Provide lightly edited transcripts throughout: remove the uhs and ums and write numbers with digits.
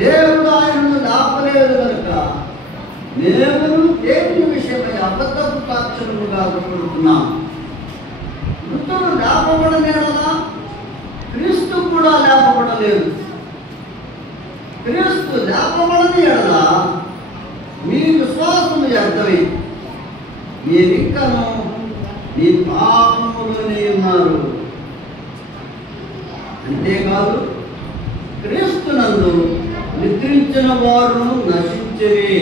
దేవుడు ఆయనను లేపలేదు కనుక మేము దేవుని విషయమై అబద్ధపు సాక్ష్యముగా కొడుతున్నాం. మృతుడు లేపబడనేలా క్రీస్తు కూడా లేపబడలేదు. క్రీస్తు లేపబడని ఎడల మీ విశ్వాసము వ్యర్థమే, మీరింకను మీ పాపములోనే ఉన్నారు. అంతేకాదు క్రీస్తునందు నిద్రించిన వారు నశించరే.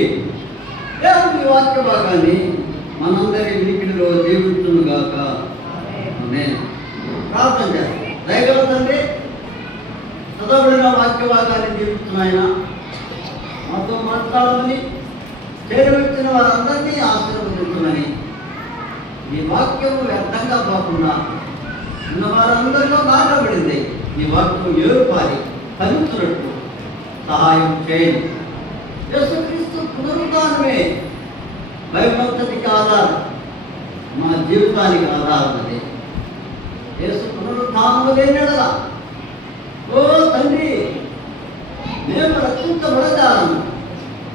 దేవుని వాక్య భాగాన్ని మనందరి వినికిడిలో దీవించునుగాక. ఆమేన్. ప్రార్థన చేస్తాం. దయగల తండ్రి, చదవబడిన వాక్య భాగాన్ని దీవించిన మాతో మాట్లాడమని, చేరవచ్చిన వారందరినీ ఆశీర్వదించమని, ఈ వాక్యము వ్యర్థంగా పోకుండా ఉన్న వారందరిలో నాటబడింది ఈ వాక్యం ఏరుపారి ఫలించినట్టు సహాయం చేయండి. యేసుక్రీస్తు పునరుద్ధానమే భయభక్తికి ఆధారం, మా జీవితానికి ఆధారం. అదే యేసు పునరుద్ధానము లేనియెడల ఓ తండ్రి, మేము రక్షించబడజాలను,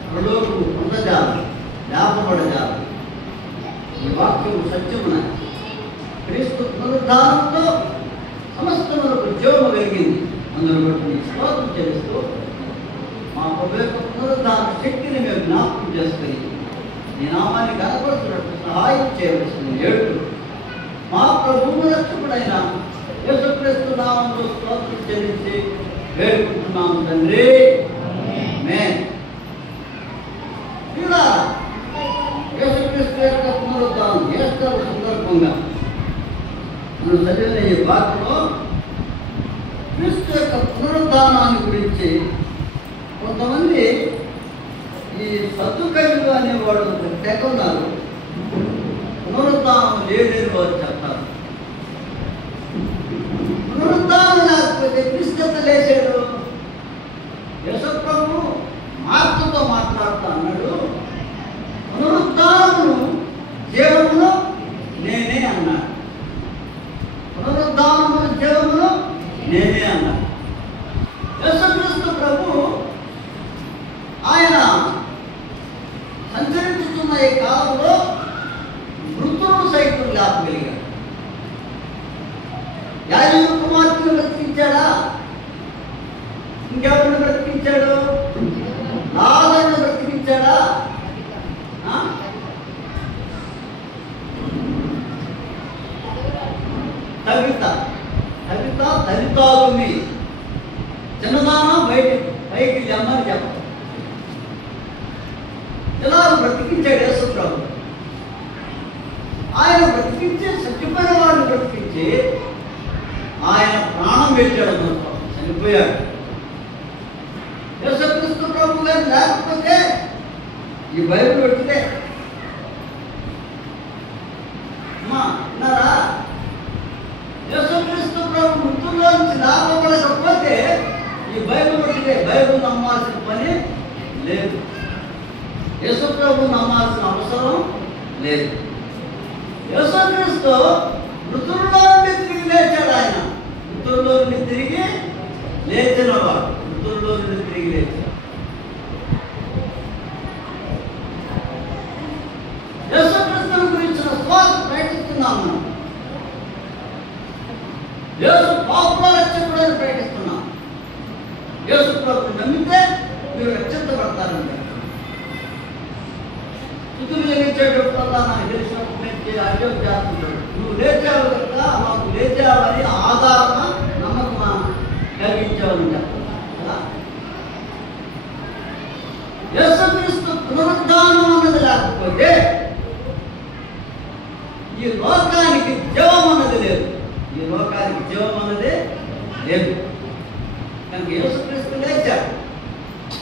పరలోకము పొందజాలను, లేపబడజాలను. ఈ వాక్యము సత్యమున క్రీస్తు పునరుద్ధానంతో సమస్తములకు జీవము కలిగింది. అందులో బట్టి స్తోత్రం చెల్లిస్తూ మా ప్రభు యొక్క పునరుద్ధాన శక్తిని మేము జ్ఞాపకం చేసుకుని ఈ నామాన్ని కనపరుస్తున్నట్టు సహాయం చేయవలసింది ఏడు మా ప్రభువు రక్షకుడైన యేసుక్రీస్తు నామములో స్తోత్రం చెల్లించి వేడుకుంటున్నాము తండ్రి. ఆమేన్. ఇలా యేసుక్రీస్తు యొక్క పునరుద్ధానం ఈస్టర్ సందర్భంగా మనం చదివిన ఈ భాగంలో క్రీస్తు యొక్క పునరుద్ధానాన్ని గురించి కొంతమంది ఈ సద్దుకైలు అనేవాడు తెగ ఉన్నారు. పునరుద్ధానం లేదని వారు చెప్తారు. పునరుద్ధానం లేకపోతే క్రీస్తు ఎంత లేచాడు? యేసుప్రభు మార్తతో మాట్లాడుతూ అన్నాడు, పునరుద్ధానమును జీవమును నేనే అన్నాడు. పునరుద్ధానమును జీవమును నేనే అన్నాడు. యేసుక్రీస్తు ప్రభు ఆయన సంచరించుతున్న ఈ కాలంలో మృతులను సైతం లేపగలిగాడు. యాజకుల కుమార్తెను బ్రతికించాడా? ఇంకెవరిని బ్రతికించాడు? లాజరును బ్రతికించాడా? దళితాలుని చిన్నదానా పైకి జమ్మని చెప్పాలి. ఇలా బ్రతికించాడు యేసు ప్రభు. ఆయన బ్రతికించే చచ్చిపోయిన వాడిని బ్రతికించి ఆయన ప్రాణం పెట్టాడు, చనిపోయాడు. యేసుక్రీస్తు ప్రభు గారు లేకపోతే ఈ బైబిల్ పెట్టితే అమ్మా విన్నారా? యేసుక్రీస్తు ప్రభు మృతుల్లో నుంచి లేపబడకపోతే ఈ బైబిల్ పెట్టితే బైబిల్ నమ్మాల్సిన పని లేదు. యేసు ప్రభు నమ్మాల్సిన అవసరం లేదు. యేసుక్రీస్తు మృతుల్లో నుండి తిరిగి లేచాడు. ఆయన మృతుల్లో నుండి తిరిగి లేచినవాడు. మృతుల్లో నుండి తిరిగి లేచాడు. యేసుక్రీస్తుని గురించిన స్వార్థ ప్రకటిస్తున్నాము. మనం యేసు పాపుల రక్షకుడని ప్రకటిస్తున్నాం. యేసు ప్రభుని నమ్మితే మీరు రక్షించబడతారంటే స్థుతులు చెల్లించేటప్పుడల్లా నాకు తెలిసినప్పుడు నేను అర్థం చేస్తున్నాడు. నువ్వు లేచావు కదా, మాకు లేచావని ఆధారణ నమ్మకం కలిగించావని చెప్తున్నా కదా. యేసుక్రీస్తు పునరుద్ధానం అన్నది లేకపోతే ఈ లోకానికి జీవం అన్నది లేదు. ఈ లోకానికి జీవం అన్నది లేదు. కనుక యేసుక్రీస్తు లేచాడు.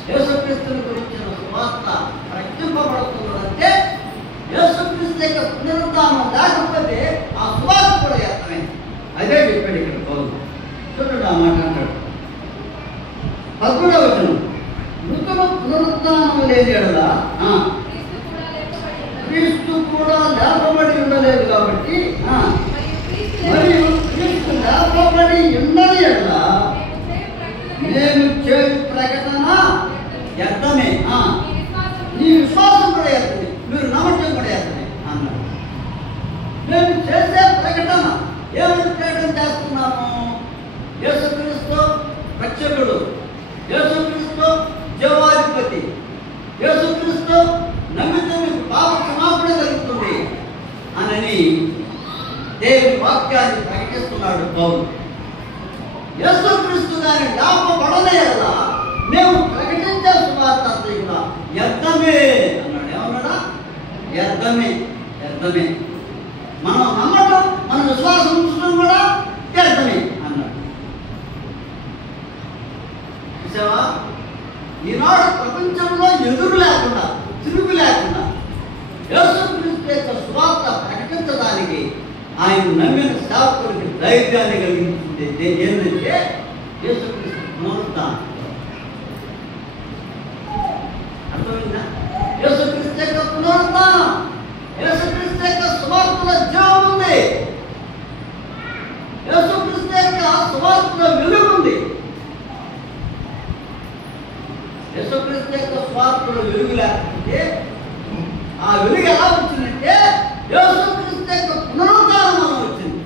యేసుక్రీస్తుని గురించిన సువార్త ప్రకటింపబడుతున్నదంటే యేసుక్రీస్తు యొక్క పునరుద్ధానం లేకపోతే ఆ సువార్త కూడా వ్యర్థమైంది. అదే చెప్పాడు ఇక్కడ పౌలు. చూడండి ఆ మాట అంటాడు 11వ వచనం, మృతుల పునరుద్ధానం లేని ఎడల క్రీస్తు కూడా లేపబడి ఉండలేదు కాబట్టి మరియు క్రీస్తు లేపబడి ఉండని ఎడల నేను చేయు ప్రకటన చూసావా? ఈనాడు ప్రపంచంలో ఎదురు లేకుండా, తిరుగు లేకుండా యేసుక్రీస్తు యొక్క సువార్త ప్రకటించడానికి ఆయన నమ్మిన సేవకుడికి ధైర్యాన్ని కలిగించింది ఏంటంటే యేసుక్రీస్తు పునరుద్ధానం. అర్థమైందా? యేసుక్రీస్తు యొక్క పునరుద్ధానం, యేసుక్రీస్తు యొక్క సువార్తలో జీవం ఉంది, యేసుక్రీస్తు యొక్క సువార్తలో వెలుగు ఉంది. యేసుక్రీస్తు యొక్క సువార్తలో వెలుగు లేకపోతే ఆ వెలుగు ఎలా వచ్చిందంటే యేసుక్రీస్తు యొక్క పునరుద్ధానం వలన వచ్చింది.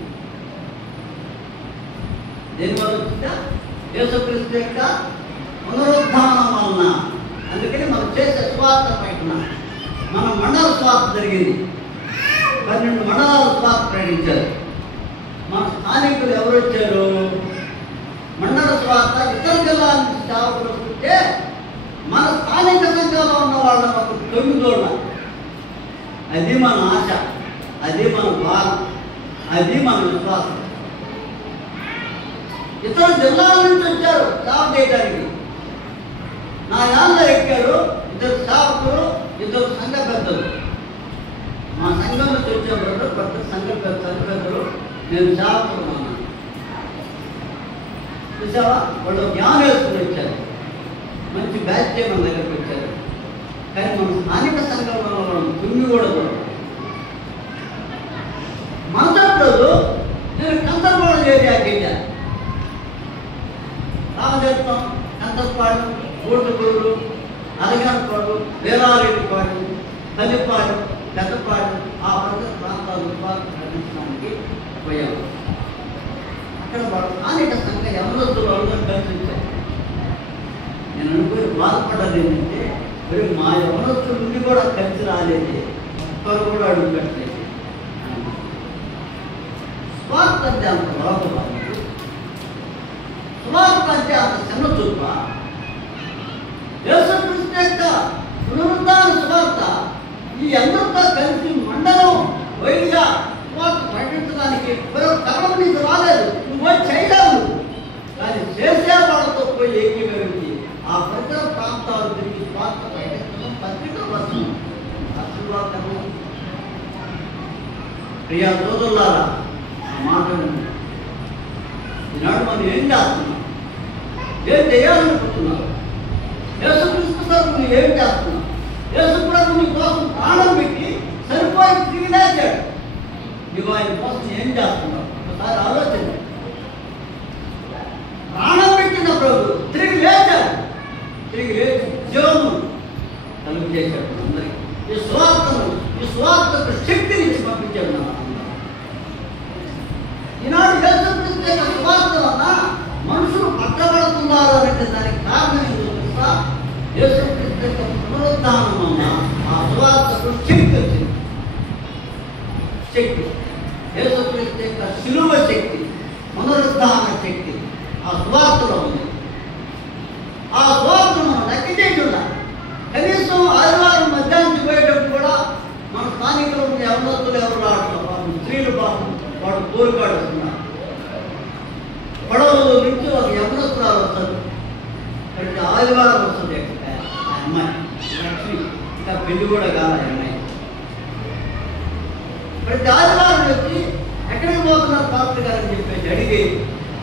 దేని వల్ల వచ్చిందా? యేసుక్రీస్తు యొక్క పునరుద్ధానం వలన. అందుకని మనం చేసే సువార్త పైన మన మండల సువార్త జరిగింది. 12 మండలాల సువార్త ప్రకటించారు. మన స్థానికులు ఎవరు వచ్చారు? మండల సువార్త ఇతర జిల్లాల నుంచి సేవకులు వస్తుంటే మన స్థానిక సంఘంలో ఉన్న వాళ్ళ ఒక 9 అది మన ఆశ, అది మన బాధ, అది మన విశ్వాసం. ఇతర జిల్లాల నుంచి వచ్చారు సేవ చేయడానికి. నా యాల్లో ఎక్కారు 2 సేవకులు, 2 సంఘ పెద్దలు. మా సంఘం నుంచి వచ్చేవారు కొత్త సంఘ పెద్దలు, నేను సేవకులు అన్నాను. చూసావా? వాళ్ళు జ్ఞానం వేసుకుని వచ్చారు, మంచి బ్యాచ్ మన దగ్గరికి వచ్చారు. కానీ మన స్థానిక సంఘంలో మనం తుమ్మి కూడా మనతప్పుడు నేను కంతర్పాడు ఏరియాకి వెళ్ళాను. రామతీర్థం, కంతర్పాడు, ఊటుకూరు, అలగానపాడు, వీరారెడ్డిపాడు, తల్లిపాడు, పెద్దపాడు, ఆ పరిసర ప్రాంతాలు ప్రకటించడానికి పోయాము. అక్కడ వాళ్ళు స్థానిక సంఘ యవనస్తులు అందరూ కలిసి వచ్చారు. నేను అనుకుని బాధపడ్డది ఏంటంటే మరి మా యవనస్తుల నుండి కూడా కలిసి రాలేదు, ఒక్కరు కూడా అడుగు పెట్టలేదు. స్వార్థ అంటే అంత లోపల, స్వార్థ అంటే అంత చిన్న చూప. యేసుక్రీస్తు యొక్క పునరుద్ధాన సువార్త ఈ అందరితో కలిసి మండలం వైద్యుగా స్వార్థ ప్రకటించడానికి మరొక తరం నీకు రాలేదు, నువ్వు చేయలేవు. కానీ చేసే వాళ్ళతో పోయి ఏకీభవించి ఆ పరిసర ప్రాంతాలు తిరిగి స్వార్థ ప్రకటించడం పత్రిక వచనం ఆశీర్వాదం. ప్రియా సోదరులారా, ఆ మాట ఈనాడు మనం ఏం చేస్తున్నాం, ఏం చేయాలనుకుంటున్నావు? యేసుక్రీస్తు తరపు నువ్వు ఏం చేస్తున్నావు? యేసు ప్రభు నీ కోసం ప్రాణం పెట్టి సరిపోయి తిరిగి లేచాడు. నువ్వు ఆయన కోసం ఏం చేస్తున్నావు? ఒకసారి ఆలోచన. ప్రాణం పెట్టిన ప్రభు తిరిగి లేచాడు, తిరిగి లేచి జీవము కలుగు చేశాడు అందరికీ. ఈ స్వార్థకు శక్తి నుంచి పంపించాడు. ఈనాడు యేసుక్రీస్తు యొక్క సువార్త వల్ల మనుషులు పట్టబడుతున్నారు అంటే దానికి కారణం ఏంటో తెలుసా? యేసుక్రీస్తు యొక్క పునరుద్ధానం వల్ల ఆ సువార్తకు శక్తి వచ్చింది. శక్తి యేసుక్రీస్తు యొక్క శిలువ శక్తి, పునరుద్ధాన శక్తి ఆ సువార్తలో ఉంది. ఆ సువార్త మనం లెక్క చేయకుండా కనీసం ఆదివారం మధ్యాహ్నం పోయేటప్పుడు కూడా మన స్థానికులు యవనస్తులు ఎవరు రావట్లేదు. పాపం స్త్రీలు పాపం వాడు కోరికాడు వస్తున్నారు. పడవలో నుంచి ఒక యవనస్తురాలు వస్తారు. అంటే ఆదివారం వస్తుంది ఆ అమ్మాయి లక్ష్మి, ఇంకా పెళ్లి కూడా కాదు ఆ అమ్మాయి. ప్రతి ఆదివారం వచ్చి ఎక్కడికి పోతున్నారు పాత్ర గారు అని చెప్పేసి అడిగి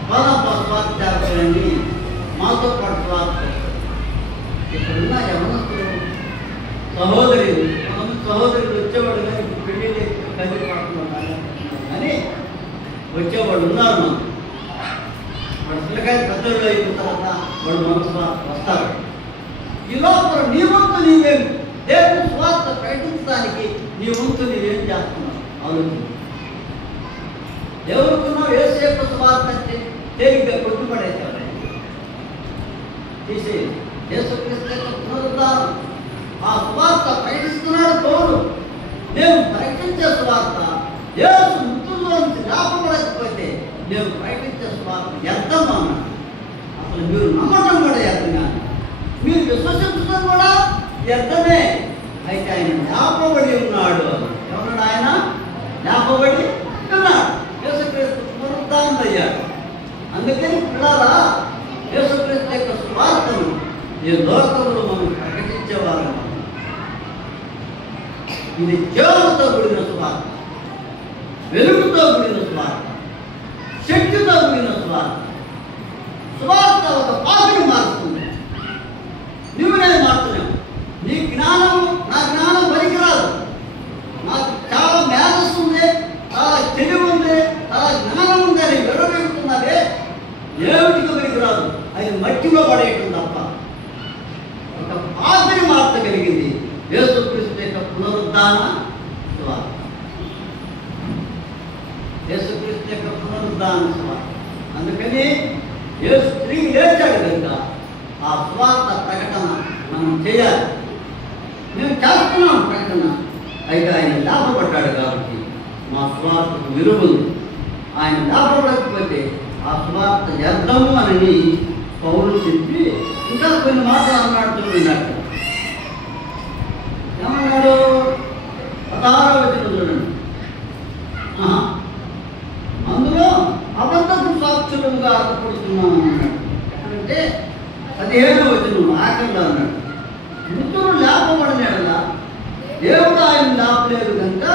పోదాంపా స్వార్థ చేస్తారండి, మాతో పాటు స్వార్థ. ఇక్కడున్న యవనస్తులు సహోదరులు, కొంతమంది సహోదరులు వచ్చేవాడు కానీ ఇప్పుడు పెళ్ళి కలిసి పడుతున్నారు కానీ వచ్చేవాడు ఉన్నారు. మనం వాడు పిల్లకాయ పెద్దలు అయిన తర్వాత వాడు మనసు వస్తారు. ఈ లోపల నీ వంతు నీవేమి, దేవుని స్వార్థ ప్రకటించడానికి నీ వంతు నీవేం చేస్తున్నావు ఆలోచన. ఎవరుకున్నావు? యేసు యొక్క స్వార్థ అంటే తేలిగ్గా కొట్టుపడేసావు. తీసి యేసుక్రీస్తు యొక్క పునరుద్ధానం ఆ స్వార్థ ప్రకటిస్తున్నాడు పౌలు. నేను ప్రకటించే స్వార్థ యేసు మృతుల్లో నుంచి లేపబడకపోతే నేను ప్రకటించే స్వార్థ వ్యర్థం అన్నాడు. అసలు మీరు నమ్మటం కూడా వ్యర్థంగా, మీరు విశ్వసించడం కూడా వ్యర్థమే. అయితే ఆయన లేపబడి ఉన్నాడు. ఎవరు ఆయన? లేపబడి ఉన్నాడు. యేసుక్రీస్తు పునరుద్ధానం అయ్యాడు. అందుకని పిల్లరా యేసుక్రీస్తు యొక్క స్వార్థను ఈ లోకంలో మనం ప్రకటించేవారు. ఇది జీవంతో కూడిన సువార్త, వెలుగుతో కూడిన సువార్త, శక్తితో కూడిన సువార్త. సువార్త ఒక పాపిని మారుస్తుంది. నువ్వు నేను మారుతున్నావు. నీ జ్ఞానం నా జ్ఞానం పనికిరాదు. నాకు చాలా మేధస్సు ఉంది, చాలా తెలివి ఉంది, చాలా జ్ఞానం ఉంది అని విడవేడుతున్నదే ఏమిటికి పనికిరాదు. అది మట్టిలో పడేయటం తప్ప. ఒక పాపిని మార్చగలిగింది యేసుక్రీస్తు యొక్క పునరుద్ధాన సువార్త. యేసుక్రీస్తు యొక్క పునరుద్ధాన సువార్త. అందుకని యేసు తిరిగి లేచాడు కనుక ఆ సువార్త ప్రకటన మనం చేయాలి. మేము చేస్తున్నాం ప్రకటన. అయితే ఆయన లాభపడ్డాడు కాబట్టి మా సువార్తకు విలువ ఉంది. ఆయన లాభపడకపోతే ఆ సువార్త చేద్దాము అని పౌరులు చెప్పి ఇంకా కొన్ని మాటలు అన్నాడుతూ ఉన్నాడు. ఏమన్నాడు? 16వ వచనం చూడండి. అందులో అబద్ధపు సాక్షులుగా ఆటపడుతున్నాం అన్నాడు. అంటే 17వ వచనం ఆఖరిలో అన్నాడు, మృతులు లేపబడినాడుగా దేవుడు ఆయన లేపలేదు కనుక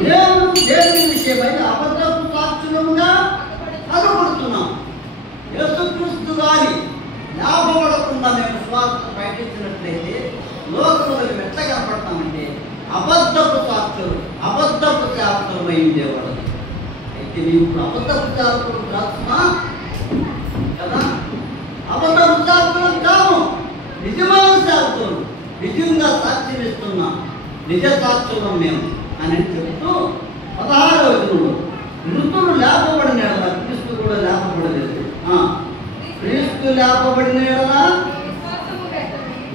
మేము దేవుని విషయమై అబద్ధపు సాక్షులుగా ఆటపడుతున్నాం. యేసుక్రీస్తు గారి లేపబడకుండా మేము స్వార్థ ప్రకటించినట్లయితే లోకంలో ఎట్లా కనపడతామంటే అబద్ధపు సాక్షులు, అబద్ధపు శాస్త్రమై ఉండేవాడు. అయితే నీవు అబద్ధపు శాస్త్రం కాస్తున్నా కదా, అబద్ధపు శాస్త్రం కాము, నిజమైన శాస్త్రం, నిజంగా సాక్ష్యం ఇస్తున్నా, నిజ సాక్షులం మేము అని చెప్తూ 16వ వచనంలో మృతులు లేపబడిన ఎడల క్రీస్తు కూడా లేపబడలేదు. క్రీస్తు లేపబడిన ఎడల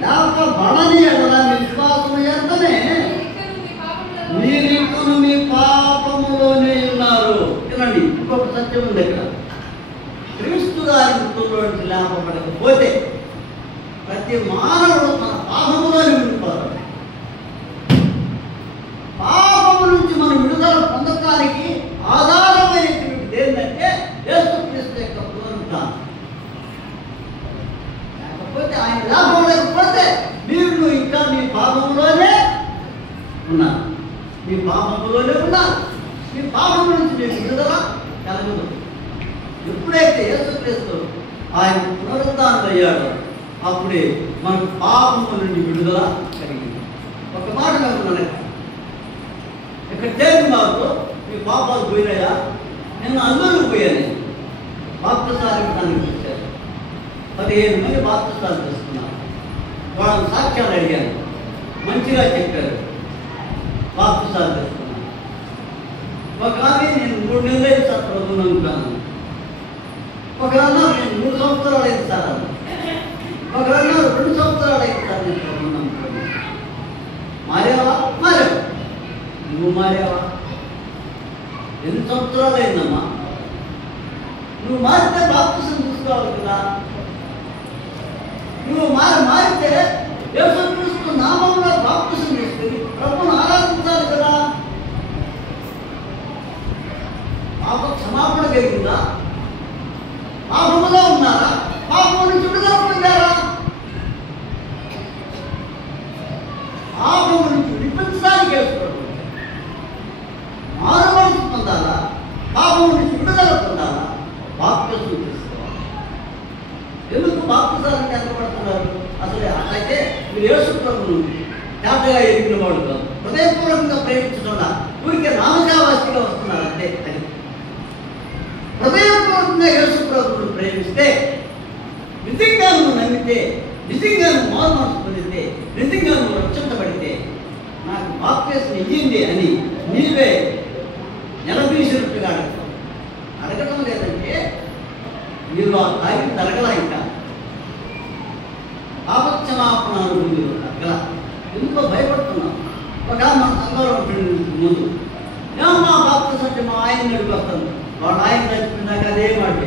లేపబడని ఎడల విశ్వాసం ఎంతనే మీరింకను మీ పాపములోనే ఉన్నారు. వినండి, ఇంకొక సత్యం ఉంది ఇక్కడ. క్రీస్తు గారి మృతుల్లో నుంచి లేపబడకపోతే ప్రతి మానవుడు తన పాపములోనే ఉండిపోతాడు. పాపము నుంచి మనం విడుదల పొందడానికి ఆధారమైనటువంటిది ఏంటంటే యేసుక్రీస్తు యొక్క పునరుద్ధానం. లేకపోతే ఆయన లేపబడకపోతే మీరు ఇంకా మీ పాపములోనే ఉన్నారు. మీ పాపములోనే ఉన్నారు. మీ పాపం నుంచి మీకు విడుదల కలగదు. ఎప్పుడైతే యేసుక్రీస్తు ఆయన పునరుద్ధానం అయ్యాడో అప్పుడే మన పాపము నుండి విడుదల కలిగింది. ఒక మాట కలుగుతున్నాను, ఇక్కడ దేవుని మాకు మీ పాపాలు పోయినాయా? నేను అందరూ పోయాను. బాప్తిసాలు ఇవ్వడానికి వచ్చారు. 15 మంది బాప్తిసాలు తీసుకున్నారు. వాళ్ళని సాక్ష్యాలు అడిగాను, మంచిగా చెప్పారు. బాప్తిసాలు తీసుకున్నాను. ఒక ఆమె నేను 3 నెలలు అయింది సార్ ప్రభువుని నమ్ముతాను. ఒకరన్నారు నేను 3 సంవత్సరాలు అయింది సార్ అన్న. ఒకరన్నారు 2 సంవత్సరాలు అయింది సార్ నేను ప్రభువుని నమ్ముతాను. మారేవా? మారేవా. నువ్వు మారేవా? ఎన్ని సంవత్సరాలు అయిందమ్మా? నువ్వు మారితే బాప్తిసం తీసుకోవాలి కదా. నువ్వు మారితే యేసుక్రీస్తు నామంలో బాప్తిసం తీసుకుని ప్రభువును ఆరాధించాలి కదా. పాప క్షమాపణ కలిగిందా? పాపములో ఉన్నారా? పాపము నుంచి విడుదల పొందారా? పాపము నుంచి విడిపించడానికి వేసుకోవడం. మారుమనసు పొందాలా? పాపము నుంచి విడుదల పొందాలా? బాప్తిసం తీసుకోవాలి. ఎందుకు బాప్తిసానికి ఎంతపడుతున్నారు? అసలు అట్లయితే మీరు యేసు ప్రభువును జాతగా ఎరిగిన వాడు కాదు, హృదయపూర్వకంగా ప్రేమించకుండా ఊరికే నామకావాసిగా వస్తున్నారు అంతే. అది హృదయపూర్వకంగా యేసు ప్రభువును ప్రేమిస్తే, నిజంగా నువ్వు నమ్మితే, నిజంగా నువ్వు మారుమనసు పొందితే, నిజంగా నువ్వు రక్షించబడితే నాకు బాప్తిసం ఇయ్యండి అని నీవే నిలదీసినట్టుగా అడగటం. అడగటం లేదంటే మీరు ఆ తాగి తరగలా. ఇంకా పాపక్షమాపణాలు ముందు తగ్గల. ఎందుకో భయపడుతున్నాం. ఒక మన సంఘంలో ముందు ఏమన్నా బాప్తిసం అంటే మా ఆయన నడిపి వస్తాను, వాడు ఆయన చచ్చిపోయినాక అదే మాట.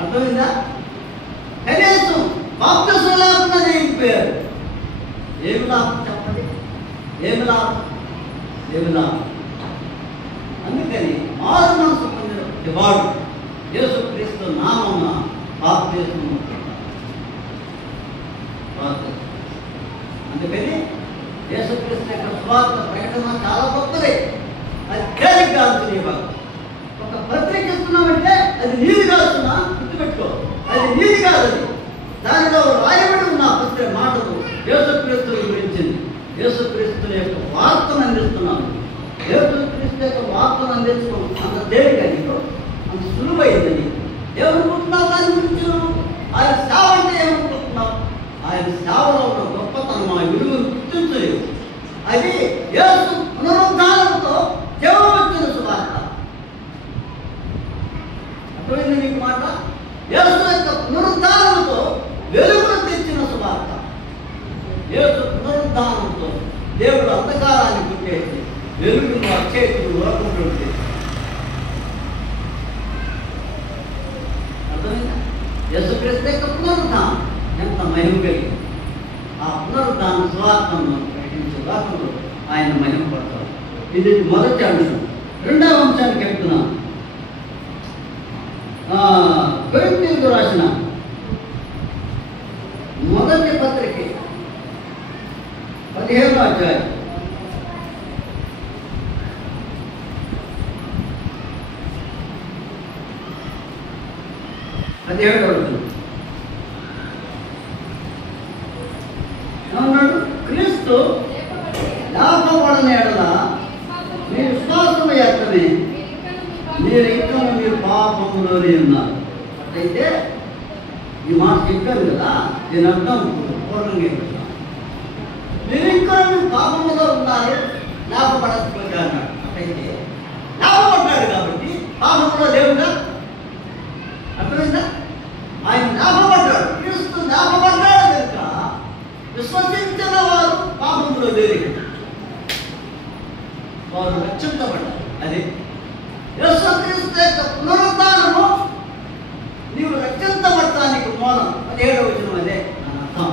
అర్థమైందా? కనీసం బాప్తిసం లేకుండా చేయిపోయారు. ఏమి లాభం చెప్పండి? ఏమి లాభం? ఏమి లాభం? అందుకని మారు మనసు పొందిన వాడు యేసుక్రీస్తు నామమున భారతదేశం అందుకని యేసుక్రీస్తు యొక్క సువార్త ప్రకటన చాలా గొప్పది. అది తేలిగ్గా అందుకునే భాగం. ఒక పత్రిక ఇస్తున్నామంటే అది నీది కాదున్నా గుర్తుపెట్టుకో, అది నీది కాదు. అది దానిలో రాయబడి ఉన్న పత్రిక మాటలు యేసుక్రీస్తు గురించింది. యేసుక్రీస్తు యొక్క వార్తను అందిస్తున్నాము. యేసుక్రీస్తు యొక్క వార్తను అందించడం అంత తేలిక నీకు, అంత సులువైంది నీకు. ఏమనుకుంటున్నావు దాని గురించి? ఆయన సేవ అంటే ఏమనుకుంటున్నావు? ఆయన సేవలో ఉన్న గొప్పతనం ఆ విలువను గుర్తించలేదు. అది యేసు పునరుద్ధానంతో జీవం వచ్చిన సువార్త. అర్థమైంది నీకు మాట? యేసు యొక్క పునరుద్ధానంతో వెలుగును తెచ్చిన సువార్త. యేసు పునరుద్ధానంతో దేవుడు అంధకారాన్ని గుర్తేసి వెలుగును అచేతులు లోకంలోకి. అర్థమైందా? యేసుక్రీస్తు యొక్క పునరుద్ధానం ఎంత మహిమ కలిగింది. ఆ పునరుద్ధాన సువార్తను ప్రకటించే లోకంలో ఆయన మహిమ పడతారు. ఇది మొదటి అంశం. రెండవ అంశానికి చెప్తున్నాను. కొరింథీయులకు రాసిన మొదటి పత్రిక 15వ అధ్యాయం 17వ వచనం ఏమన్నాడు? క్రీస్తు లేపబడని ఎడల మీ విశ్వాసము వ్యర్థమే, మీరు పాపములోనే ఉన్నారు. అయితే ఈ మాట చెప్పారు కదా, దీని అర్థం పూర్వంగా చెప్తాను. మీరు ఇంకా పాపములో ఉన్నారు, లేపబడకపోతే అన్నాడు. అయితే లేపబడ్డాడు కాబట్టి పాపములో దేవుడా. అర్థమైందా? ఆయన లేపబడ్డాడు, క్రీస్తు లేపబడ్డాడు కనుక విశ్వసించిన వారు పాపములో లేరు, వారు రక్షించబడ్డారు. అదే యేసుక్రీస్తు యొక్క పునరుద్ధానము నీవు రక్షించబడటానికి మూలం. 17వ వచనం అదే అర్థం.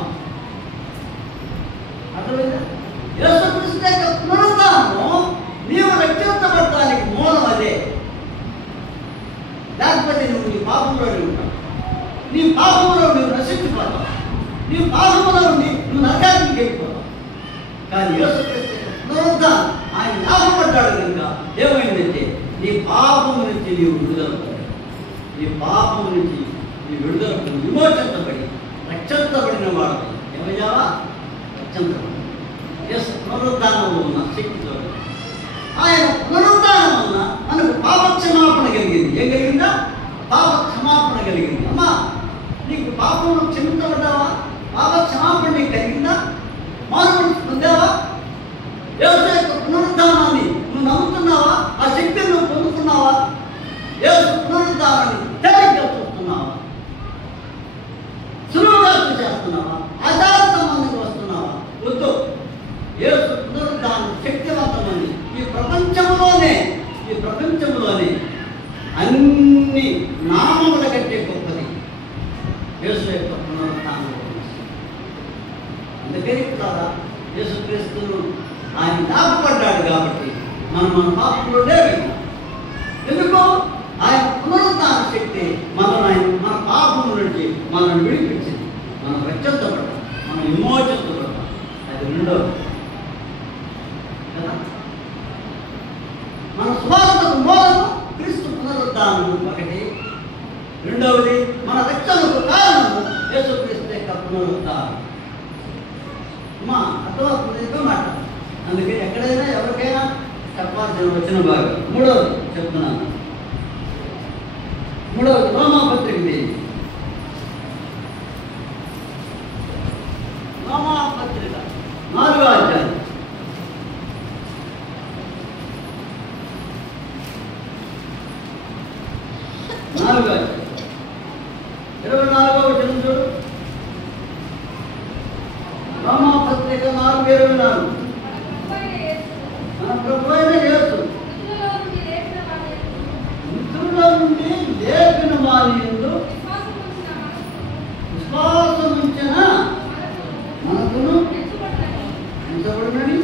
అర్థమైందా? యేసుక్రీస్తు యొక్క పునరుద్ధానము నీవు రక్షించబడటానికి మూలం అదే. లేకపోతే నువ్వు నీ పాపంలోనే ఉంటావు, నీ పాపంలో నువ్వు నశించిపోతావు, నీ పాపంలో ఉండి నువ్వు నరకానికి వెళ్ళిపోతావు. కానీ యేసుక్రీస్తు యొక్క పునరుద్ధానం ఆయన లాభపడ్డాడు కనుక ఏమైందంటే నీ పాపము నుంచి నీవు విడుదల పొందావు. నీ పాపము నుంచి నీ విడుదల విమోచించబడి రక్షించబడిన వాడు ఏమయ్యావా? రక్షించబడి పునరుద్ధానంలో ఉన్న శక్తితో ఆయన పునరుద్ధానం వలన మనకు పాప క్షమాపణ కలిగింది. ఏం కలిగిందా? పాప క్షమాపణ కలిగింది. అమ్మా, నీకు పాపము క్షమించబడ్డావా? పాప క్షమాపణ నీకు కలిగిందా? మానవుడు పొందావా? యేసు యొక్క పునరుద్ధానాన్ని నువ్వు నమ్ముతున్నావా? ఆ శక్తిని నువ్వు పొందుతున్నావా? యేసు పునరుద్ధానాన్ని తేలిగ్గా చూస్తున్నావా? సులువుగా చేస్తున్నావా? ఆచార సంబంధంగా వస్తున్నావా? వద్దు. యేసు పునరుద్ధానం శక్తివంతమని ఈ ప్రపంచంలోనే అన్ని నామముల కంటే గొప్పది యేసు యొక్క పునరుద్ధానం. అందుకని కదా యేసుక్రీస్తును ఆయన లాభపడ్డాడు కాబట్టి మన పాపంలో లేవు. ఎందుకు? ఆయన పునరుద్ధాన శక్తి మన పాపం నుంచి మనల్ని విడిపించింది, మనం రక్షించబడ్డాం, మనం విమోచించబడ్డాం. అది రెండోది కదా. మన సువార్తకు మూలము క్రీస్తు పునరుద్ధానం ఒకటి. రెండవది మన రక్షణకు కారణము యేసుక్రీస్తు యొక్క పునరుద్ధానం. అమ్మా, అర్థమవుతుంది మాట. అందుకని ఎక్కడైనా ఎవరికైనా చెప్పాల్సిన వచ్చిన బాగా. మూడవది చెప్తున్నాను. మూడవది రోమాపత్రిక. రోమాపత్రిక 4వ అధ్యాయం 24వ వచనం చూడు. రోమాపత్రిక 4:24 మన ప్రభువైన యేసు మృతుల్లో నుండి లేపిన వారి యందు విశ్వాసముంచిన మనకును ఎంచబడినని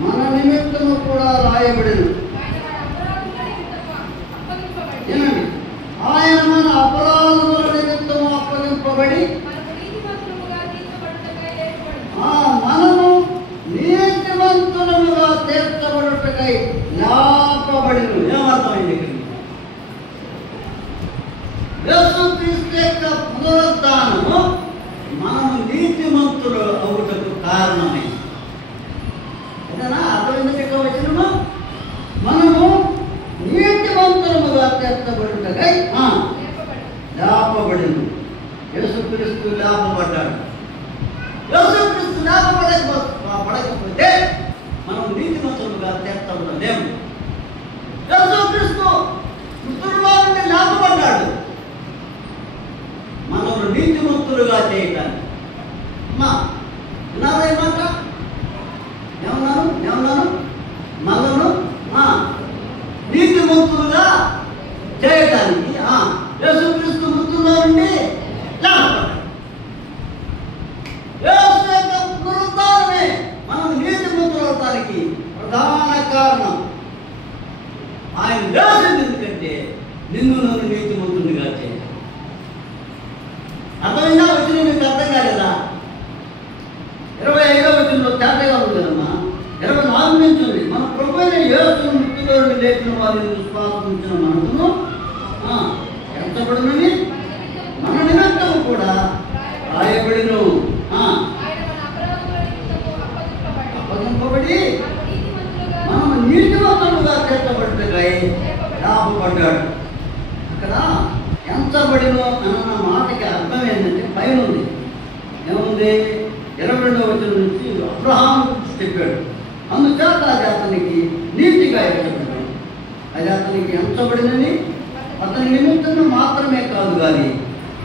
మన నిమిత్తము కూడా రాయబడిన. ఆయన మన అపరాధ యేసుక్రీస్తు యొక్క పునరుద్ధానము మనము నీతిమంతులు అవుటకు కారణమైంది. ఏదైనా అర్థమైంది వచనము? మనము నీతిమంతులముగా తీర్చబడుటకై లేపబడింది. యేసుక్రీస్తు లేపబడ్డాడు. యేసుక్రీస్తు లేపబడకపోతే మనం నీతిమంతులుగా తీర్చబడలేము. యేసుక్రీస్తు మృతుల్లో నుండి లేపబడ్డాడు మనల్ని నీతిమంతులుగా చేయటానికి. అమ్మా విన్నారా ఈ మాట? ఏమన్నాను? మనను నీతిమంతులుగా చేయటానికి యేసుక్రీస్తు మృతుల్లో నుండి లేపబడ్డాడు. యేసు యొక్క పునరుద్ధానమే మనం నీతిమంతులు అవటానికి ప్రధాన కారణం. ఆయన లేచింది ఎందుకంటే నిన్ను నన్ను నీతిమంతునిగా చేయాలి. అర్థమైనా? వచ్చిన మీకు అర్థం కాలేదా? 25వ వచనంలో తేటగా ఉంది కదమ్మా. 24 నుంచి ఉంది. మన ప్రభువైన యేసును మృతుల్లో నుండి లేచిన వారిని విశ్వాసించిన మనకును ఎంతబడునని మన నిమిత్తము కూడా రాయబడిను. అప్పగింపబడి మనం నీతిమంతులుగా తీర్చబడుటకై లేపబడ్డాడు. అక్కడ ఎంచబడినో అన్న మాటకి అర్థం ఏంటంటే పైన ఉంది. ఏముంది? 22వ వచనం నుంచి అబ్రహాము గురించి చెప్పాడు. అందుచేత అది అతనికి నీతిగా ఎంచబడింది. అది అతనికి ఎంచబడినని అతని నిమిత్తం మాత్రమే కాదు కానీ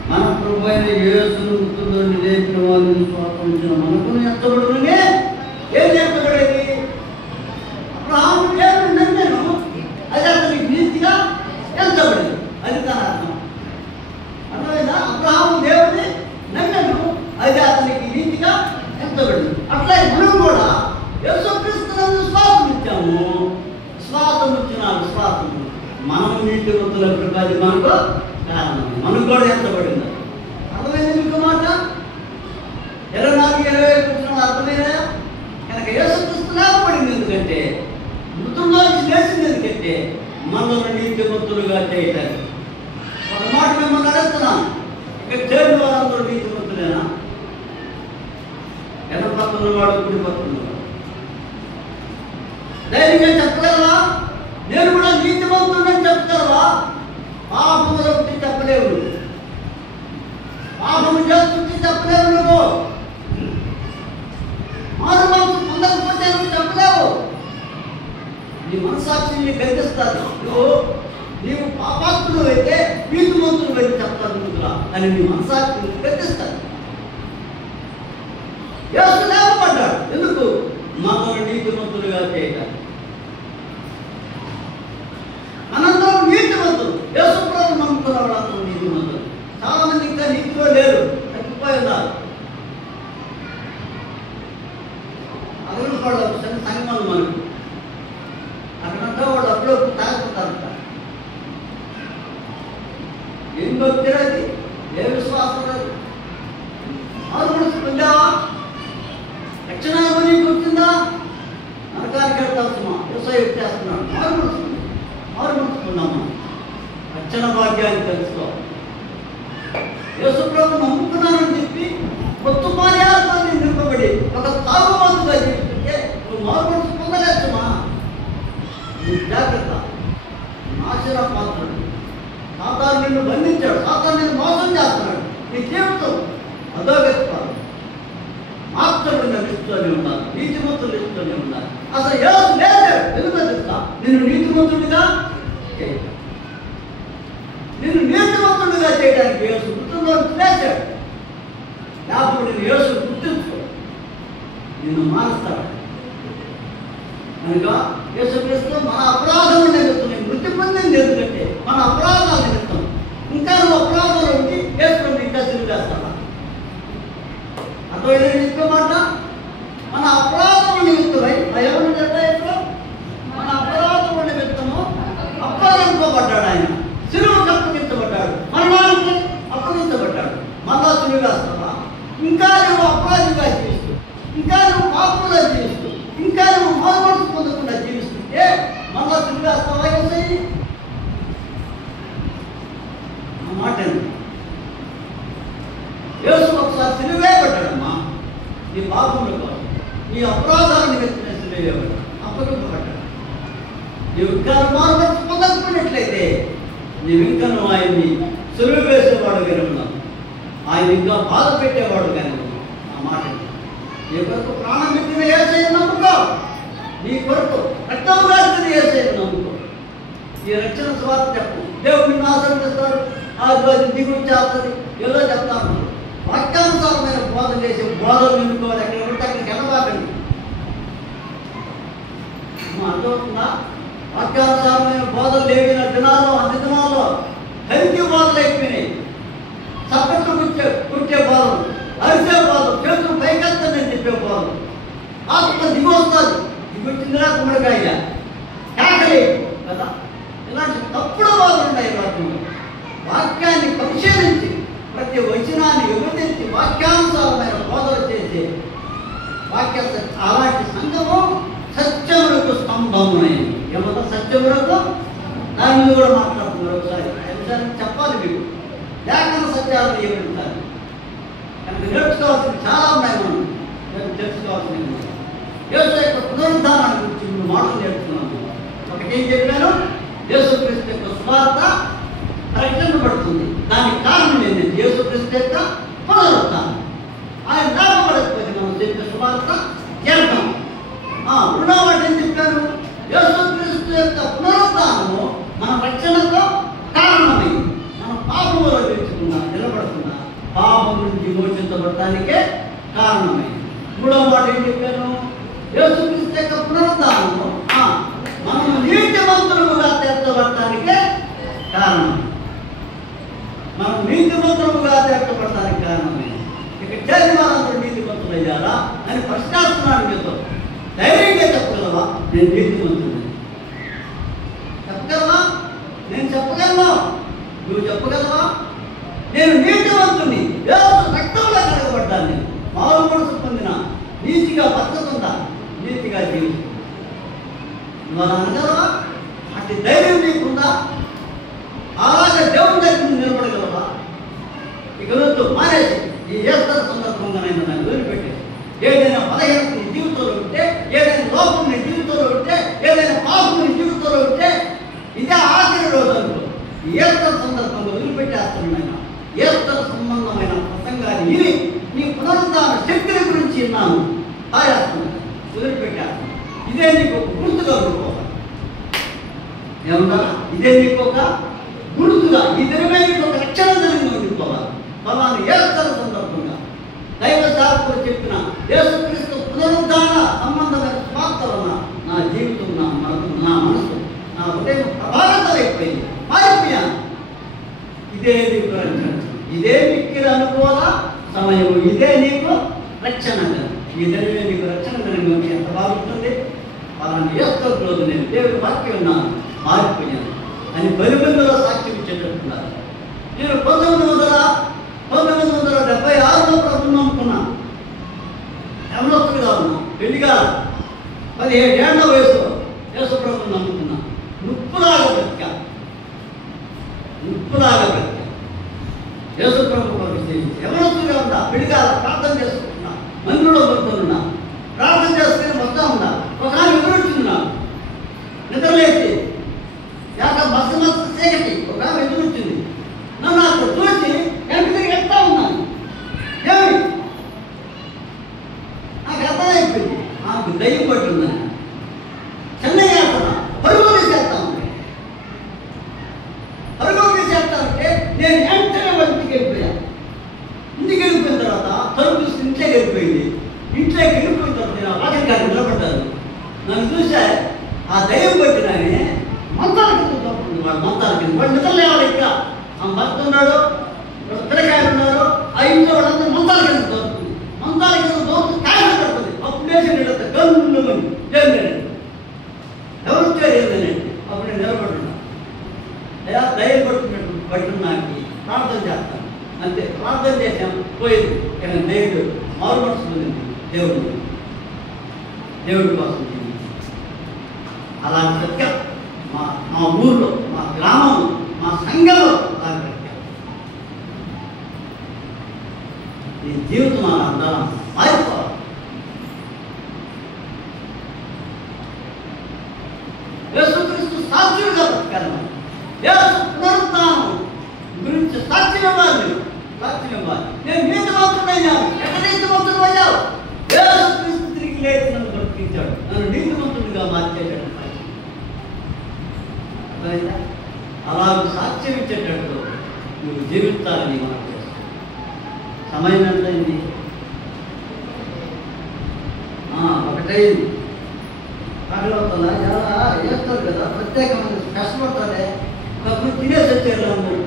మన ప్రభువైన యేసును మృతుల్లో నుండి లేపిన వారిని విశ్వాసించిన మనకును ఎంచబడుననే. ఏం చెప్పబడేది? అబ్రహాము దేవుడు నమ్మాను, అది అతనికి నీతిగా ఎంచబడింది. అది దాని అర్థం. అర్థమైందా? అబ్రహాము దేవుడిని నమ్మాను, అది అతనికి నీతిగా ఎంచబడింది. అట్లా మనం కూడా యేసుక్రీస్తునందు విశ్వాసం ఇచ్చాము. విశ్వాసం మనం నీతిమంతులకు అది మనకు కారణం. మనకు కూడా ఎంచబడింది. అర్థమైంది మీకు మాట? 24-25 వచ్చిన అర్థమైనా? కనుక యేసుక్రీస్తు లేపబడింది ఎందుకంటే, మృతుల్లో లేచింది ఎందుకంటే మనల్ని నీతిమంతులుగా చేయటానికి. ఒక మాట మిమ్మల్ని అడుగుతున్నాను, ఇక్కడ చేరిన వారందరూ నీతిమంతులేనా? ఎడ పక్కన వాడు, కుడి పక్కన వాడు ధైర్యంగా చెప్పగలవా? నేను కూడా నీతిమంతుడని చెప్తావా? పాపములో చెప్పలేవు. పాపము చేస్తుంటే చెప్పలేవు. నువ్వు మారు మనసు పొందకపోతే నువ్వు చెప్పలేవు. నీ మనసాక్షిని గర్దిస్తాను. నీవు పాపాత్ముడు అయితే నీతిమంతుడు అయితే చెప్తాను నువ్వురా అని నీ మనసాక్షిని గర్దిస్తాను. యేసు లేపబడ్డాడు ఎందుకు? మనల్ని నీతిమంతులుగా చేయటానికి. మనందరం నీతిమంతులు. యేసు ప్రభువును నమ్ముకున్న వాళ్ళందరూ నీతిమంతులు. చాలా మంది ఇంకా నీతిలో లేరు, తగ్గిపోయి ఉన్నారు. అదొక వాళ్ళు సంగమం మనకు అక్కడంతా వాళ్ళు అప్పుడు తాగుతారంట. ఏం భక్తి అది? ఏ విశ్వాసం అది? ఆరు మనసు పొందావా? రక్షణ నీకు వచ్చిందా? నరకానికి వెళ్తామా? వ్యవసాయం చేస్తున్నాడు. ఆరు మనసు పొందామా? రక్షణ భాగ్యాన్ని తెలుసుకో. యేసు ప్రభువును నమ్ముకున్నానని చెప్పి కొత్త కార్యాలతో నింపబడి ఒక తాగుబోతుగా జీవిస్తుంటే నువ్వు మారు మనసు పొందలేచ్చమా? నువ్వు జాగ్రత్త. నాశన పాత్రుడు. సాతాను నిన్ను బంధించాడు. సాతాను నిన్ను మోసం చేస్తున్నాడు. నీ జీవితం అధోగతి పాలు. మార్చబడిన లిస్టులోనే ఉన్నారు, నీతిమంతులు లిస్టులోనే ఉన్నారు. అసలు యేసు లేచాడు. ఎందుకు తెలుసా? నిన్ను నీతిమంతుడిగా చేయడానికి. నిన్ను నీతిమంతుడిగా చేయడానికి యేసు మృతుల్లో లేచాడు. లేకపోతే యేసు గుర్తించుకో, నిన్ను మారుస్తాడు. కనుక యేసుక్రీస్తు మన అపరాధం నిమిత్తం మృతి పొందింది. ఎందుకంటే మన అపరాధాల నిమిత్తం. ఇంకా నువ్వు అపరాధాలు ఉండి యేసుని ఇంకా తిరిగేస్తావా? అర్థమైనా ఇంకో మాట? మన అపరాధం నిమిత్తమై ఎవరు చెప్పారు? మన అపరాధం నిమిత్తము అప్పగించబడ్డాడు. ఆయన సిలువకు అప్పగించబడ్డాడు. మరణానికి అప్పగించబడ్డాడు. మళ్ళా తిరిగేస్తావా? ఇంకా నువ్వు అపరాధిగా జీవిస్తూ, ఇంకా నువ్వు పాపంలో జీవిస్తూ, ఇంకా నువ్వు మారుమనసు పొందకుండా జీవిస్తుంటే మళ్ళా తిరిగేస్తావా? మాట యేసు ఒకసారి సిలువే పడ్డాడమ్మా. నీ పాపముల కోసం, నీ అపరాధాలను వెతికిన సిలువే పడ్డాడు, అప్పగింపబడ్డాడు. నీవు ఇంకా మార్పు పొందకపోయినట్లయితే నీవు ఇంకను ఆయన్ని సిలువ వేసేవాడు కానీ ఉన్నావు, ఆయన ఇంకా బాధ పెట్టేవాడు కానీ ఉన్నావు. ఆ మాట నీ కొరకు ప్రాణం పెట్టిన యేసయ్యను నమ్ముకో, నీ కొరకు రక్తం దాచిన యేసయ్యను నమ్ముకో. ఈ రక్షణ స్వార్థ చెప్పు. దేవుడు నిన్ను ఆశీర్వదిస్తాడు, అది దిగులు చేస్తుంది, ఏదో చెప్తాను. వాక్యానుసారమైన బోధ చేసే బోధలు నిన్నుకోవాలి. ఎక్కడ ఉంటే అక్కడికి వెళ్ళబాకండి. అర్థమవుతుందా? వాక్యానుసారమైన బోధలు లేవిన దినాల్లో, అన్ని దినాల్లో హెల్తీ బోధలు అయిపోయినాయి. చప్పట్లు కుట్టే బోధలు, అరిసే బోధలు, చేతులు పైకెత్తని చెప్పే బోధలు. ఆత్మ దిగు వస్తుంది, దిగొచ్చిందిరా కుమ్మడికాయ కేకలి కదా. ఇలాంటి తప్పుడు బోధలు ఉన్నాయి వాక్యంలో. వాక్యాన్ని పరిశీలించి ప్రతి వచనాన్ని విభజించి వాక్యానుసారమైన బోధలు చేసి అలాంటి సంఘము సత్యములకు స్తంభమునైంది. ఏమన్నా సత్యములకు దాని మీద కూడా మాట్లాడుతున్నారు. ఒకసారి చెప్పాలి మీకు లేఖన సత్యాలను ఏమిటారు కనుక నేర్చుకోవాల్సింది చాలా ఉన్నాయి. మనం తెలుసుకోవాల్సింది యేసు యొక్క పునరుద్ధానాన్ని గురించి మూడు మాటలు నేర్చుకున్నాము. ఒకటి ఏం చెప్పాను, యేసుక్రీస్తు యొక్క సువార్త ప్రకటించబడుతుంది. దానికి కారణం ఏంటంటే యేసుక్రీస్తు యొక్క పునరుద్ధానం. ఆయన లేకపోతే మనం చెప్పిన సువార్త వ్యర్థం. రెండవ మాట ఏం చెప్పాను, యేసుక్రీస్తు యొక్క పునరుద్ధానము మన రక్షణకు కారణమైంది. మనం పాపములో నిలబడుతున్నా పాపం నుంచి మోచించబడటానికే కారణమైంది. మూడవ మాట ఏం చెప్పాను, యేసుక్రీస్తు యొక్క పునరుద్ధానము మనం నీతిమంతులుగా తీర్చబడటానికే కారణం. మనం నీతిమంతులుగా తీర్చబడటానికి కారణమైంది. ఇక చేసి వాళ్ళందరూ నీతిమంతులు అయ్యారా అని ప్రశ్నిస్తున్నాను. మీతో ధైర్యంగా చెప్పగలవా నేను నీతిమంతుడు? చెప్పగలవా? నేను చెప్పగలను. నువ్వు చెప్పగలవా? నేను నీతివంతుని, రక్తంలో కడగబడ్డాను. నేను మారు మనసు పొందిన, నీతిగా బతుకుతుందా, నీతిగా జీవిస్తుంది. నువ్వు అలా అనగలవా? అట్టి ధైర్యం నీకుందా? అలాగే దేవుని దగ్గర నిలబడగలవా? ఇక వద్దు, మానేసి ఈ ఏస్తర సందర్భంగానైనా దాన్ని వదిలిపెట్టేసి ఏదైనా బలహీనత నీ జీవితంలో ఉంటే, ఏదైనా లోపం నీ జీవితంలో ఉంటే, ఏదైనా పాపం నీ జీవితంలో ఉంటే ఇదే ఆఖరి రోజు అనుకో. ఈ ఏస్తర సందర్భంగా వదిలిపెట్టేస్తున్నాను. ఏస్తర సంబంధమైన ప్రసంగాన్ని విని నీ పునరుద్ధాన శక్తుల గురించి విన్నాను, పారేస్తున్నాను, వదిలిపెట్టేస్తున్నాను. ఇదే నీకు ఒక గుర్తుగా ఉండిపోవాలి. ఏమన్నా ఇదే నీకు ఒక గుర్తుగా, ఈ దినమే నీకు ఒక రక్షణ జరిగి ఉండిపోవాలి. ఫలాన్ని ఏస్తర సందర్భంగా దైవ శాస్త్రం చెప్పిన యేసుక్రీస్తు పునరుద్ధాన సంబంధమైన స్వార్థ వలన నా జీవితం, నా మనసు, నా హృదయం ప్రభావితమైపోయింది, మారిపోయాను. ఇదే నీకు రక్షణ, ఇదే మిక్కిలి అనుకూల సమయం, ఇదే నీకు రక్షణ. ఈ దినమే నీకు రక్షణ కలిగి ఎంత బాగుంటుంది. ఫలాన్ని ఏస్తర రోజు నేను దేవుడి వాక్యం ఉన్నాను, మారిపోయాను అని 10 మందిలో సాక్ష్యం ఇచ్చేటట్టున్నారు. నేను 1976లో ప్రభుత్వం నమ్ముకున్నాను. ఎవరొస్తుగా ఉన్నా, పెళ్లిగా 17 ఏళ్ల వయసులో యేసు ప్రభుత్వం నమ్ముకున్నా. నుప్పులాగా బ్రతికా యేసు ప్రభు ఎవరొస్తుగా ఉందా, పెళ్లిగా ప్రార్థన చేసుకుంటున్నా, మందిరంలో పడుతున్నా, ప్రార్థన చేసుకుని వస్తా ఉన్నా. ఒక ఆయన ఎదురొచ్చిందా, నిద్రలేసి మస్తు చీకటి ఒక ఆమె ఎదురొచ్చింది. నన్ను అక్కడ చూసి వెంటనే ఎత్తా ఉన్నాను. ఏమి నాకు అర్థమైపోయింది, నాకు దయ్యం పట్టిందని. చెన్నై చేస్తున్నా, పరుగులు తీసేస్తానంటే నేను వెంటనే ఇంటికి వెళ్ళిపోయాను. ఇంటికి వెళ్ళిపోయిన తర్వాత తలుపు చూసి ఇంట్లోకి వెళ్ళిపోయింది. ఇంట్లోకి వెళ్ళిపోయిన తర్వాత నేను వాకిలి గారికి నిలబడ్డాను. నన్ను చూసా ఆ దయ్యం పట్టినానే మంతాల కింద తోపుతుంది. వాడు మంతాల కింద, వాడు నిద్రలేవాలి. ఇంకా ఆ భర్త ఉన్నాడు, పిల్లకాయలు ఉన్నారు, ఆ ఇంట్లో వాళ్ళందరూ మంతాల కింద తోపుతుంది. మంతాల కింద తోపుతూ కాయలు పడుతుంది. అప్పుడు వేసి గన్ను ఎవరు వచ్చారు ఏంటంటే అప్పుడు నేను నిలబడుతున్నా. అయ్యా దయ్యం పట్టున్నాకి ప్రార్థన చేస్తాను అంతే. ప్రార్థన చేశాను, పోయింది. కానీ దేవుడు మారు మనసు పొందింది. దేవుడి కోసం అలాంటి సత్యం మా ఊర్లో, మా గ్రామంలో, మా సంఘంలో అలాంటి సత్యం నీ జీవితం అలా మారిపోవాలి. యేసుక్రీస్తు సాక్షులుగా బతకాలి. యేసు పునరుత్థానం గురించి సాక్ష్యం ఇవ్వాలి. నేను నీతిమంతుడయ్యాను. ఎక్కడ నీతిమంతుడు అయ్యావు? యేసుక్రీస్తు తిరిగి లేచి నన్ను బ్రతికించాడు, నన్ను నీతిమంతుడిగా మార్చేశాడు. అలాగ సాక్ష్యం ఇచ్చేటట్టు నువ్వు జీవితాలని మనం చేస్తావు. సమయం ఎంతైంది? 1 పగలవుతుందా? చాలా వేస్తారు కదా, ప్రత్యేకమైన కష్టపడతారే. ఒకప్పుడు తినేసి వచ్చారు అందరూ.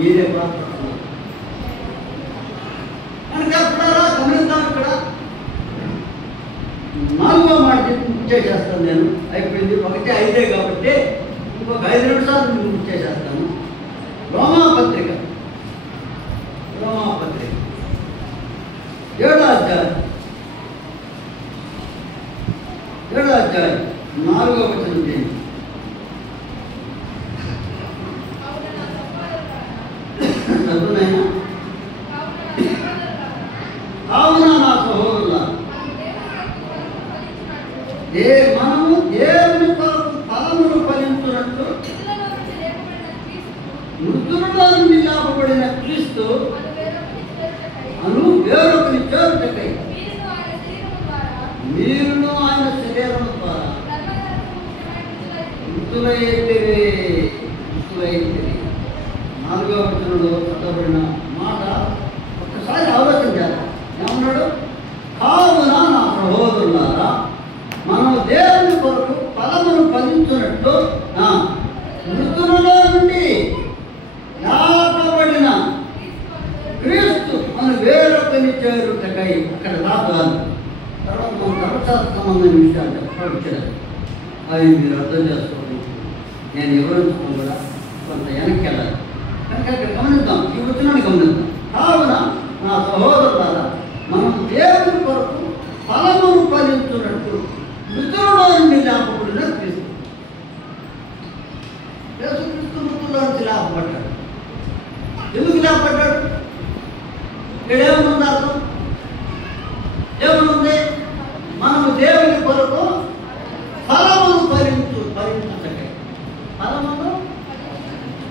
మీరే బాధపడుతున్నారు కనుక ఎప్పుడారా గమనిద్దాం. ఇక్కడ 4వ మాట చెప్పి ముచ్చేసేస్తాను. నేను అయిపోయింది 1:05 కాబట్టి ఇంకొక 5 నిమిషాలు నేను ముచ్చేసేస్తాను. రోమాపత్రిక 7వ అధ్యాయం 4వ వచనం చేయండి. చదువునైనా కావున నా సహోదరులారా, మనము దేవుని కొరకు ఫలమును ఫలించున్నట్టు మృతులలో నుండి లేపబడిన క్రీస్తు అను వేరొకరి చేరుటకై మీరును ఆయన శరీరం ద్వారా మృతులైతిరి. 4వ వచనంలో చదవబడిన మాట ఒక్కసారి ఆలోచించాలి. ఏమన్నాడు? కావున నా సహోదరులారా, మనం దేవుని కొరకు ఫలమును ఫలించున్నట్టు మృతులలో నుండి లేపబడిన క్రీస్తు మనం వేరొకరిని చేరుటకై. అక్కడ రాదు. తర్వాత మన ధర్మశాస్త్ర సంబంధమైన విషయాలు చెప్పారు. అవి మీరు అర్థం చేసుకోండి. నేను వివరించడం కూడా కొంత వెనక్కి వెళ్ళాలి. కనుక ఇక్కడ గమనిద్దాం, ఈ వచనాన్ని గమనిద్దాం. కావున నా సహోదరులారా, మనం దేవుని కొరకు ఫలమును ఫలించున్నట్టు మృతులలో నుండి లేపబడిన క్రీస్తు. యేసుక్రీస్తు మృతుల్లో నుంచి లేపబడ్డాడు. ఎందుకు లేపబడ్డాడు? ఇక్కడ ఏమనుంది అర్థం? ఏమనుంది? మనము దేవుని కొరకు ఫలమును ఫలించుటకై. ఫలమును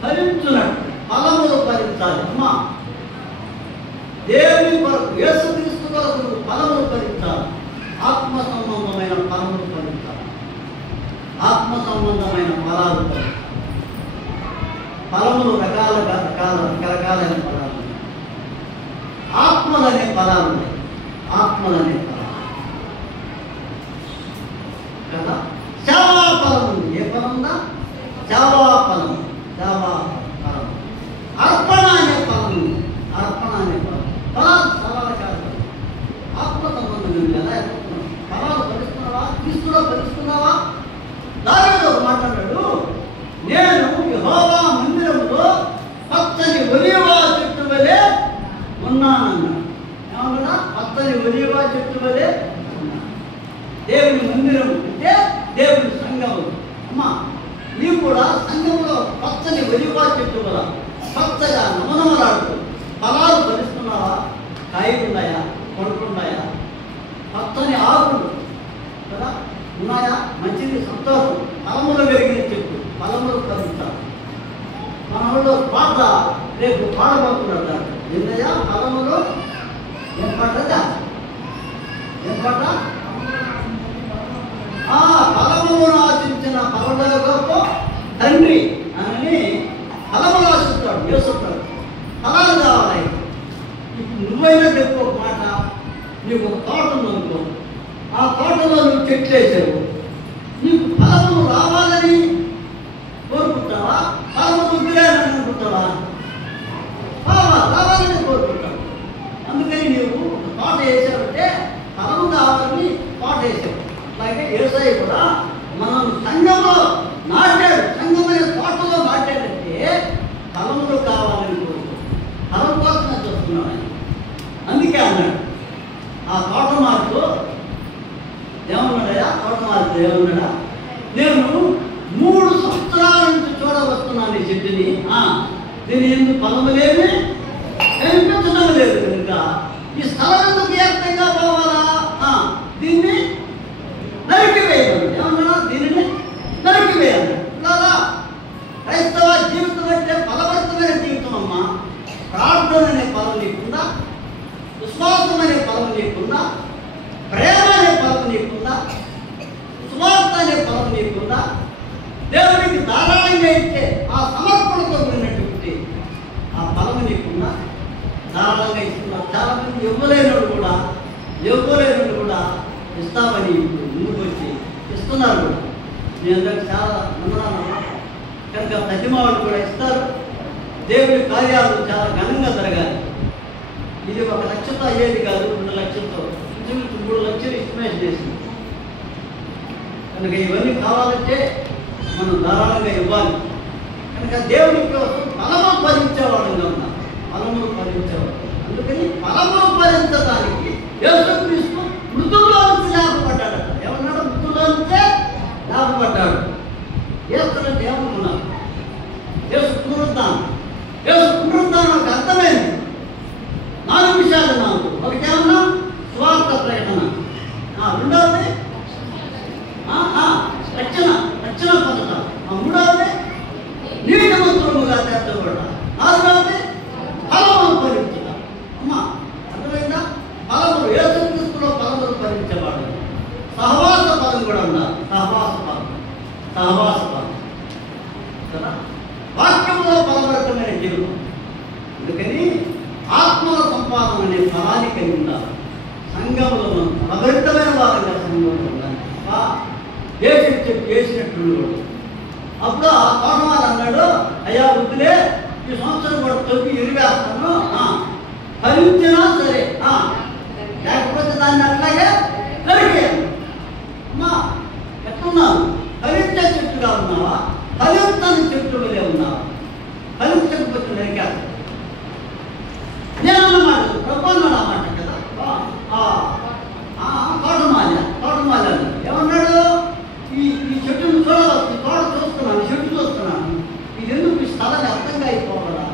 ఫలించున్నట్టు, ఫలములు ఫలించాలి. అమ్మా, దేవుని కొరకు యేసుక్రీస్తు కొరకు ఫలములు ఫలించాలి. ఆత్మ సంబంధమైన ఫలములు ఫలించాలి. ఆత్మ సంబంధమైన ఫలాలు ఫలించాలి. ఫలములు రకరకాలైన ఫలాలు. ఆత్మలనే ఫలాలు ఉన్నాయి. ఆత్మలనే ఫలాలు కదా. సేవా ఫలం ఉంది. ఏ ఫలం ఉందా? సేవా ఫలం. అర్పణ అనే ఫలం ఉంది. అర్పణ అనే ఫలం. ఫలాలు కాదు. ఆత్మ సంబంధం ఎలా ఎదుర్కొన్నావు? ఫలాలు ఫలిస్తున్నావా? క్రీస్తులో ఫలిస్తున్నావా? దావీదు ఒక మాట అన్నాడు, నేను యెహోవా మందిరంలో పచ్చని ఒలీవ చెట్టు వలె ఉన్నానన్నాడు. ఏమన్నా? పచ్చని ఒలీవ చెట్టు వలె ఉన్నాను. దేవుని మందిరం అంటే దేవుని సంఘం. అమ్మా, నీవు కూడా సంఘంలో పచ్చని ఒలీవ చెట్టు వల్ల పచ్చగా నమనమలాడుతూ ఫలాలు ఫలిస్తున్నావా? కాయలున్నాయా? కొడుకున్నాయా? పచ్చని ఆకులు కదా ఉన్నాయా? మంచిది, సంతోషం. ఫలములు పెరిగిన చెట్టు, ఫలములు ఫలించాలి. మన వాళ్ళు పాట రేపు పాడబోతున్నాడు. ఏంటయ్యా ఫలములు? ఏం పాటదా? ఏం పాట? ఫలములను ఆశించిన పరలోకపు తండ్రి అని ఫలములు ఆశిస్తాడు. వేసుకుంటాడు. ఫలాలు కావాలి. ఇప్పుడు నువ్వైనా చెప్పు ఒక మాట. నీకు ఒక తోట ఉందనుకో, ఆ తోటలో నువ్వు చెట్లు వేసావు. నీకు ఫలములు రావాలని కోరుకుంటావా? ఫలములు వదిలేయాలని అనుకుంటావా? రావాలని కోరుకుంటావు. అందుకని నీవు ఒక తోట వేసావంటే ఫలము కావాలని తోట వేసావు. అలాగే యేసయ్య కూడా మనం సంఘంలో నాటాడు. సంఘమైన తోటలో నాటాడంటే ఫలములు కావాలని కోరుకుంటాం. ఫలం కోసమే చూస్తున్నాం ఆయన. అందుకే అన్నాడు ఆ తోట మార్పు ఏమన్నాడయా? తోట మార్పు ఏమన్నాడా? నేను 3 సంవత్సరాల నుంచి చూడవస్తున్నాను నాటిన చెట్టుని దీని ఎందుకు ఫలములేమి కనిపించడం లేదు కనుక ఈ స్థలం ఎందుకు ఏకంగా పోవాలా? దీన్ని నరికివేయాలి. ఏమన్నా దీనిని నరికివేయాలి. ఇలా క్రైస్తవ జీవితం అంటే ఫలవంతమైన జీవితం అమ్మా. ప్రార్థన అనే ఫలం లేకుండా, విశ్వాసం అనే ఫలం లేకుండా, ప్రేమ అనే ఫలం లేకుండా, సువార్త అనే ఫలం లేకుండా, దేవుడికి ధారాళంగా ఇచ్చే ఆ సమర్పణతో కూడినటువంటి ఆ ఫలం లేకుండా ధారాళంగా ఇస్తున్నారు. చాలా మంది ఇవ్వలేనుడు కూడా ఇస్తామని ముందుకు వచ్చి ఇస్తున్నారు కూడా. మీ అందరికి చాలా నమ్మనాలమ్మా. కనుక ప్రతిమావులు కూడా ఇస్తారు. దేవుడి కార్యాలు చాలా ఘనంగా జరగాలి. ఇది 1 లక్షతో అయ్యేది కాదు, 2 లక్షలతో 3 లక్షలు ఎస్టిమేషన్ చేసింది. కనుక ఇవన్నీ కావాలంటే మనం ధారాళంగా ఇవ్వాలి. కనుక దేవుడి కోసం ఫలము ఫలించేవాడుగా ఉన్నాం. ఫలములు ఫలించేవాడు. అందుకని ఫలములు ఫలించడానికి యేసుక్రీస్తు మృతుల్లో నుంచి లాభపడ్డాడట. ఏమన్నాడు? మృతుల్లో నుంచే లాభపడ్డాడు. యేసునంటే ఏమనుకున్నాడు? యేసు పునరుద్ధానం. యేసు పునరుద్ధానం అర్థమైంది. 4 విషయాలు నాకు. ఒకటేమన్నా స్వార్థ ప్రకటన, రెండవది రక్షణ పొందడం, మూడవది నీతిమంతులుగా తీర్చబడ్డ, 4వది ఫలములు ఫలించడం. అమ్మా అర్థమైందా? ఫలములు యేసుక్రీస్తులో ఫలములు ఫలించేవాడు. సహవాస పదం కూడా ఉండాలి. సహవాస పదం కదా. వాక్యంలో ఫలభరితమైన జీవితం. అందుకని ఆత్మల సంపాదన అనే ఫలాన్ని కలిగి ఉండాలి. సంఘంలో మనం ఫలభరితమైన వారంగా సంఘంలో ఉండాలి. చేసినట్టు అప్పుడు ఆ తోటమాలు అన్నాడు, అయ్యా వద్దులే, ఈ సంవత్సరం కూడా తొక్కి ఇరివేస్తాను, ఫలించినా సరే, లేకపోతే దాన్ని అట్లాగే నరికేయాలి. అమ్మా ఎట్లున్నావు? ఫలించే చెట్టుగా ఉన్నావా? ఫలించని చెట్టు వలే ఉన్నావా? ఫలించకపోతే నరికేస్తాను. నేను అన్నమాట ప్రభుత్వం అన్నమాట కదా. తోటమాల ఏమన్నాడు? ఈ చెట్టును చూడవచ్చు, తోట చూస్తున్నాను, చెట్టు చూస్తున్నాను, ఇది ఎందుకు ఈ స్థలం అర్థంగా అయిపోవాలా?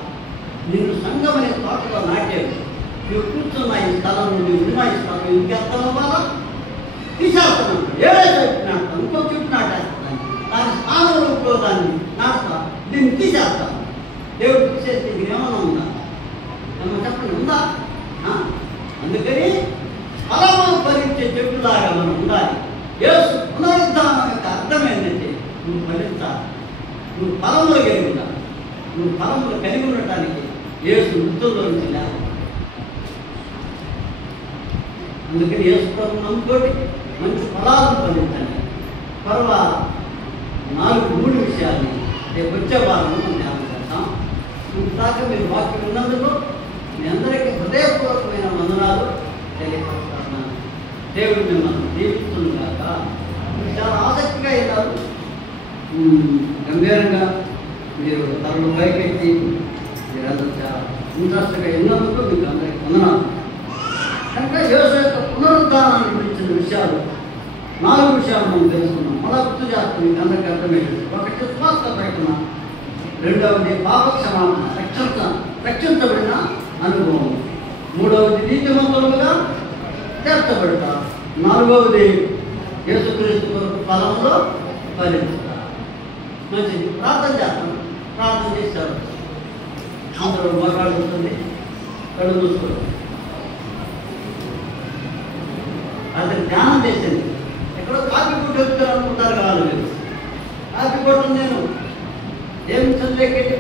నిన్ను సంఘం అనే తోటలో నాటేది, నువ్వు కూర్చున్న ఈ స్థలం, నువ్వు ఉన్న ఈ స్థలం ఇంకే స్థలం వల్ల తీసేస్తున్నాను. ఏడే చెట్టు నాటుతాను, ఇంకో చెట్టు నాటేస్తాను, దాని స్థానంలో ఇంకో దాన్ని నాటుతా, దీన్ని తీసేస్తాను. దేవుడు తీసేస్తే ఏమన్నా ఉందా? ఏమన్నా చెప్పండి, ఉందా? అందుకని ఫలములు ఫలించే చెట్టులాగా మనం ఉండాలి. యేసు పునరుద్ధానం యొక్క అర్థం ఏంటంటే నువ్వు ఫలించాలి, నువ్వు ఫలములు కలిగి ఉండాలి. నువ్వు ఫలములు కలిగి ఉండటానికి యేసు మృతుల్లో నుంచి లేదు. అందుకని యేసు ప్రభు నమ్ముకోటి మంచి ఫలాలను ఫలించండి. పర్వ 3 విషయాన్ని రేపు వచ్చే వారం మనం ధ్యానం చేస్తాం. ఇందాక మీరు వాక్యం ఉన్నందుకు మీ అందరికీ హృదయపూర్వకమైన వందనాలు తెలియపరుస్తున్నాను. దేవుడు మిమ్మల్ని దీవిస్తున్నాక. చాలా ఆసక్తిగా అయినారు, గంభీరంగా మీరు తనను పైకెత్తి మీరందరూ చాలా ఇంట్రెస్ట్గా విన్నందుకు మీకు అందరికీ వందనాలు. కనుక యేసు యొక్క పునరుద్ధానాన్ని గురించిన విషయాలు 4 విషయాలు మనం తెలుసుకున్నాం. మళ్ళా గుర్తు చేస్తాం, మీకు అందరికీ అర్థమయ్యేది. ఒకటి విశ్వాస ప్రకటన, రెండవది పాప క్షమాపణ, రక్షించబడిన అనుభవం, మూడవది నీతిమంతులుగా తీర్చబడతా, 4వది యేసుక్రీస్తు కొరకు ఫలంలో ఫలించుతా. మంచిది. ప్రార్థన చేస్తాం. ప్రార్థన చేశారు. అందరూ మాట్లాడుతుంది, కళ్ళు మూసుకోండి. అతను ధ్యానం చేసింది. ఎక్కడో కాఫీ కొట్టు వెళ్తారు అనుకుంటారు కావాలి. కాఫీ కొట్టు నేను ఏం చదివేకెళ్ళి